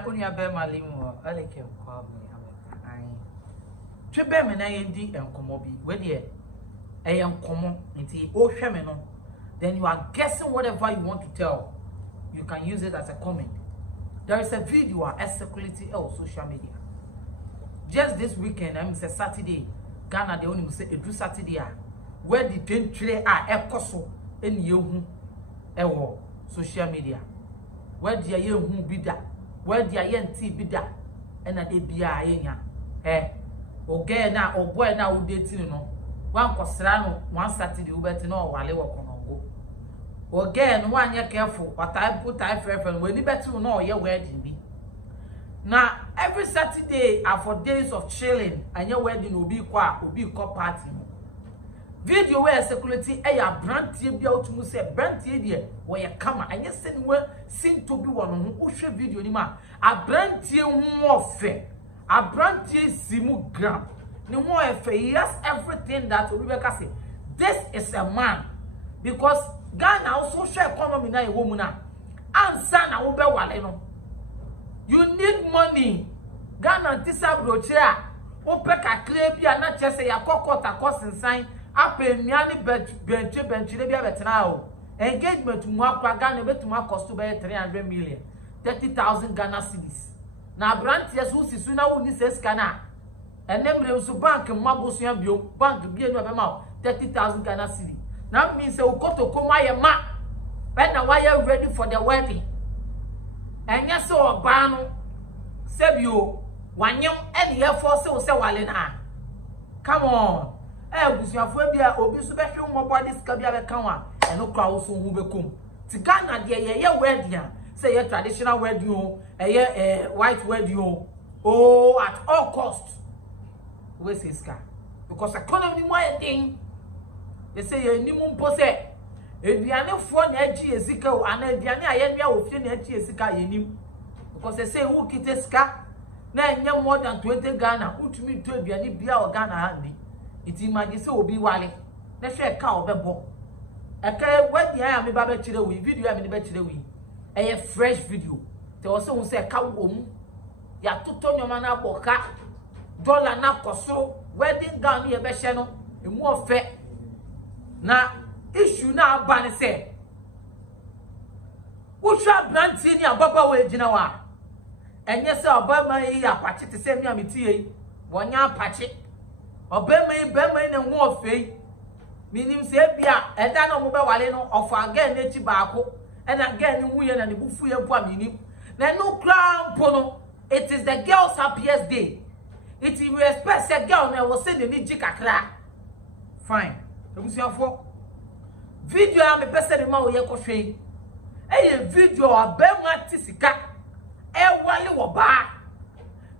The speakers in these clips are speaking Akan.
na unia be malimu aleke kwa me ai twe be me na yendi enkomo bi we de enkomo nti o hwe me no then you are guessing whatever you want to tell. You can use it as a comment. There is a video at circulating on social media. Just this weekend, I mean, it's a Saturday. Ghana, they only say a Saturday. Where the 23 are echoso in you social media. Where the year who be that? Where the INT be that? And an ABI, okay, now, or boy, now, who did you know? One Cosrano, one Saturday, who better know while they were on. Again, one year careful, but I put I prefer when you better know your wedding be. Now, every Saturday are for days of chilling, and your wedding will be party. Video where security a brand be out to say brand idea where you come and you send where seem to be one who share video anymore. A brand more fair, a brand simu gram. No more fair, yes, everything that Rebecca say. This is a man because Ghana social economy na woman na ansa na wo be wale no. You need money. Ghana tisa brochia wo pe kakra bia na chese ya kokota kosensan apenia ni bench le bia betena o. Engagement mu akwa Ghana betuma cost to be 300 million. 30,000 Ghana cedis. Na branch yesu sisu na wo ni seska na. Enemre so bank mabosu ya bio bank bia no be ma 30,000 Ghana cedis. That means you go to Kumaya ma. When now why you ready for the wedding? And yes, so bano Sebio, one young and year for so walina. Come on. Was your phobia or be special more bodies cabia kawa and no crowd so who become. Tigana, dear, wedding. Say a traditional wedding, a white wedding. Oh, at all costs. Where's his car? Because economy wedding. They say you need more pose. Ediane for na eji esika o ana ediane ayenua ofie na eji esika yenim. Because they say who kite sika na enye more than 20 Ghana utumi to ediane bia o Ghana handi. It imagine say obi wale. Na hwe ka obebo. Eka wedi ya me ba be kire wi video ya me be kire wi. Eye fresh video. Te wo se won se ka wo mu. Ya toto nyoma na boka. Dollar na koso wedding gown ye be hye no. Emu ofe. Na issue na abane say usha branti ni ababa we gina wa enye say obama yi apache te say mi amiti wonya apache obama yi bema na hu ofei minim say bia eda na mo be wale no of again na chi baako and again ni hu ye na ne bufu ye bu aminim na no crown pono. It is the girl's happiest day. It will respect the girl na wo say ni ji kakra fine. Video ya me pese de ma wo ye kohwe eye video abema tisika e wale wo ba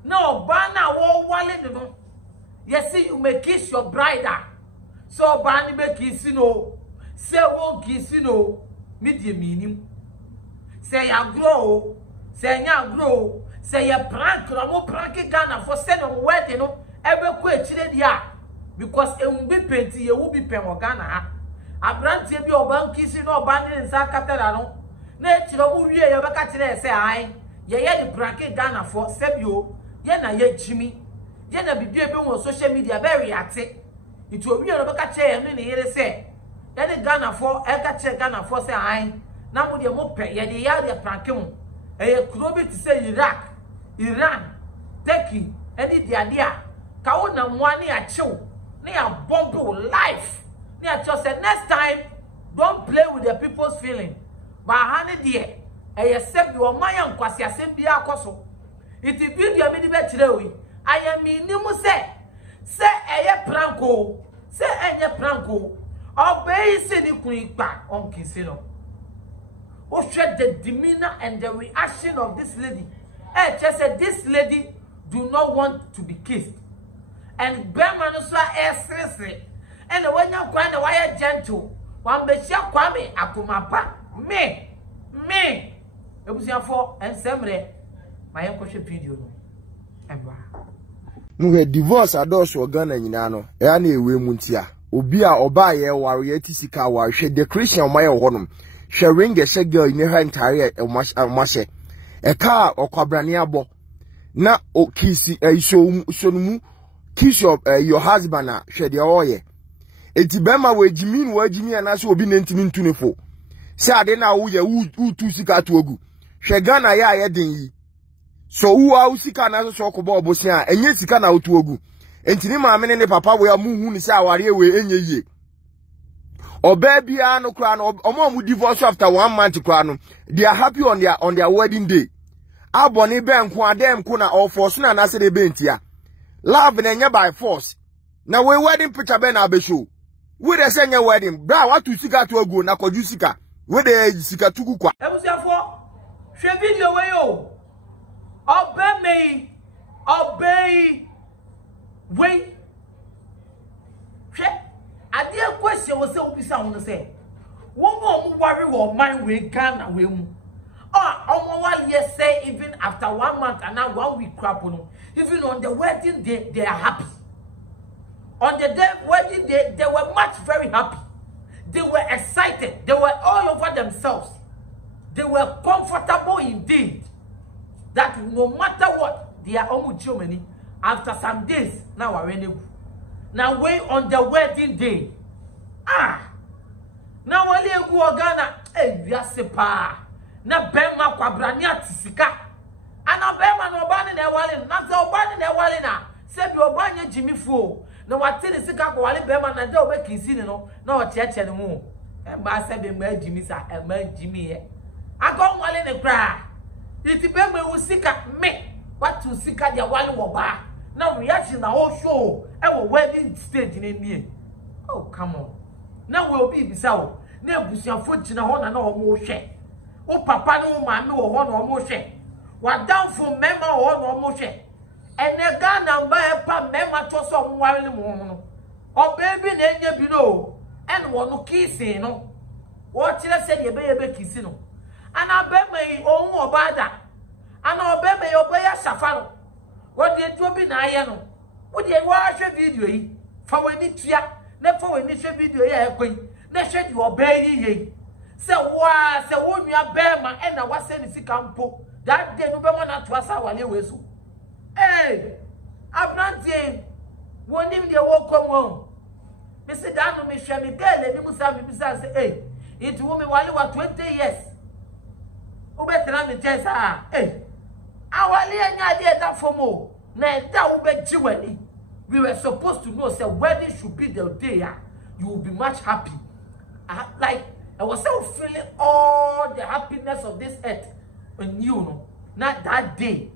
na oba na wo wale de no you see you make kiss your bride so ba ni make kiss no say won kiss no media minim say ya grow say nya grow say ya prank mo prank Ghana for say no wedding no ebe ko echire dia because be penti ye will be pen Ghana ha abrantie bi oban kisi no oban ni nsa katara no na echiro mu wie ye beka kire se ai ye the prank Ghana for sebio ye na ye jimi ye na bibie bi on social media be react it o wie no beka kire ye ni yere se ye the Ghana for e ka kire Ghana for se ai na mu de mo pe ye de ya prank mu e kuro bi ti se Iraq Iran Turkey e di dia ka wo na mo ani a chew They are bomb life. They are just said next time, don't play with the people's feeling. But honey dear, I accept your mayan kwasi asembia koso. It is video me be chirewi. I am minimum say eye pranko. Say eye pranko. Obey say ni kuipa on kisino. Who showed the demeanor and the reaction of this lady. Just said this lady do not want to be kissed. And Berman so seriously. And when you cry, why gentle? One be shall kwame akumapa. Me. It was your fault and Semre. My uncle video. No divorce ados wo Ghana nyina e ya na ewe muntia. Obi a oba ye ware atisika ware hwe the Christian my honum. Hwe ring girl ne ha ntare e mahye. e ka okwabrane abo na o kisi shonumu kiss your husband na hwede oye enti bema wajimi anase obi nentimi ntunefo se ade na wo ye utu sika to ogu hwe Ghana ya ayeden yi so wo a usika na so kobo obosia enye sika na otu ogu enti ni maame ne papa wo ya muhu ni se aware we enye yie oba bia no kra no omo divorce after 1 month kra no they are happy on their wedding day aboni be nko adem ko na all force na na se de bentia love na nya by force na we wedding picture be na be show we dey say nya wedding bra what to sika to ogu na koju sika we dey sika tuku kwa ebusiafo hwe video we yo obey we hwe ade question wo se obisa ho se won go mu worry wo mind we Ghana we mu omo wa yes say even after 1 month and now 1 week crap no even on the wedding day they are happy. On the wedding day they were much very happy. They were excited. They were all over themselves. They were comfortable indeed. That no matter what, they are almost Germany. After some days, now are ready. Now wait on the wedding day. Now when you go Ghana, we are sepa. Na bema kwa brania tisika. Ana bema no bani na wale. Na se obani na wale na. Se bi obani Jimmy fo. Na watene sika kwa wale bema na de obeki sini no. Na ocheche ne mu. Emba se be ma Jimmy sa, emma Jimmy ye. Agon wale ne kra. Iti bema usika me. Watu usika dia wale woba. Na reaction na all show. E wedding stage ne nie. Oh come on. Na we obi bisa o. Na ebusuafo gina ho na omo hwe. O papa no maame wo ho na omo hwe. Wa downful mema ho na omo hwe. Ene Ghana mba e pa mema to so omo ware ne mo no. O baby na enya bi no. En wo no kisi no. Wo kire se de be kisi no. Ana be mai ohun obada. Ana obe mai obeya safaro. Wo de tu obi na aye no. Wo de wa hwe video yi. Fa weni tua. Na fa weni hwe video yi ekwen. Na hwe de obeyi yi. Se wo nua bema e na wase ni sika mpo. That day no be na to asa wale wesu. Hey, abrantie wonim de wo komo. Me se da no me hwe me girl ni musa me bisa say hey, it wo me wale wa 20 years. Ubetra me chesa hey. Awale anya de da fomo. Na da wo be jiwani. We were supposed to know say wedding should be the day you will be much happy. Like I was so feeling all the happiness of this earth on you know. Not that day.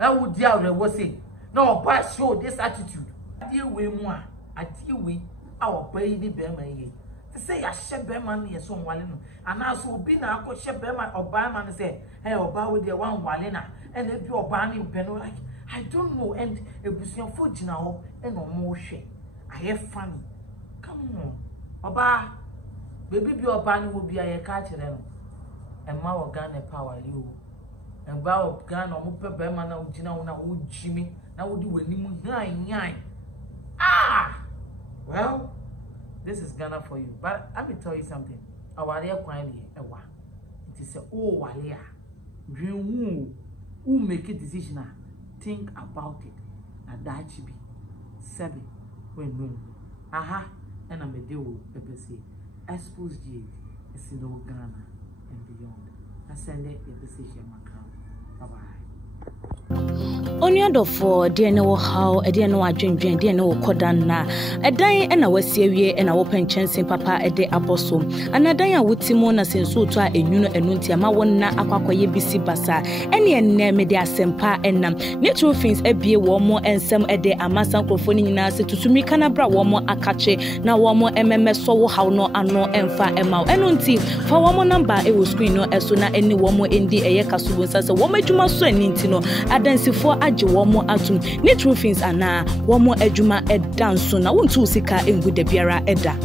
I would deal with say no but show this attitude. Deal with moi. I deal with our baby beman. To say I share beman here so walino. And also be now I could share beman or barman say, hey, or bow with the one walina. And if you are banning penal like I don't know, and it was your foot now and no more shame. I have funny. Come on. Oba baby be your banning will be a catcher and my organ power you. And bow gun or mupe beman now, Gina would Jimmy. Now would do with him nine. Well, this is Ghana for you. But I will tell you something. Our dear quietly, it is a oh walia. Dream who make a decision. Think about it. And that should be 7 when moon. Aha, and I'm a deal with say Xposedgh is in old Ghana and beyond. I send it a decision my crown. Bye bye. Onyo for dear no how a dear no adwendwen dear no kodan na edan e na wasiewie e na wo penchen papa e de aboso anadan a wotimo na senso to a enwuno enunti ama wonna akwakoye bisi basa ene enne me de asempa enam natural things ebie wo mo ensem e de amasan krofo ni nyina se tutumi kana bra wo mo akache na wo mo ememe so wo haw no ano emfa ema enunti fa wo mo number e wo screen no eso na eni wo mo endi eye kasubo nsa se wo mo adwuma so aninti no adansifo age wo mo atum natural things ana wo mo adwuma edanso na wontu sika engu da biara eda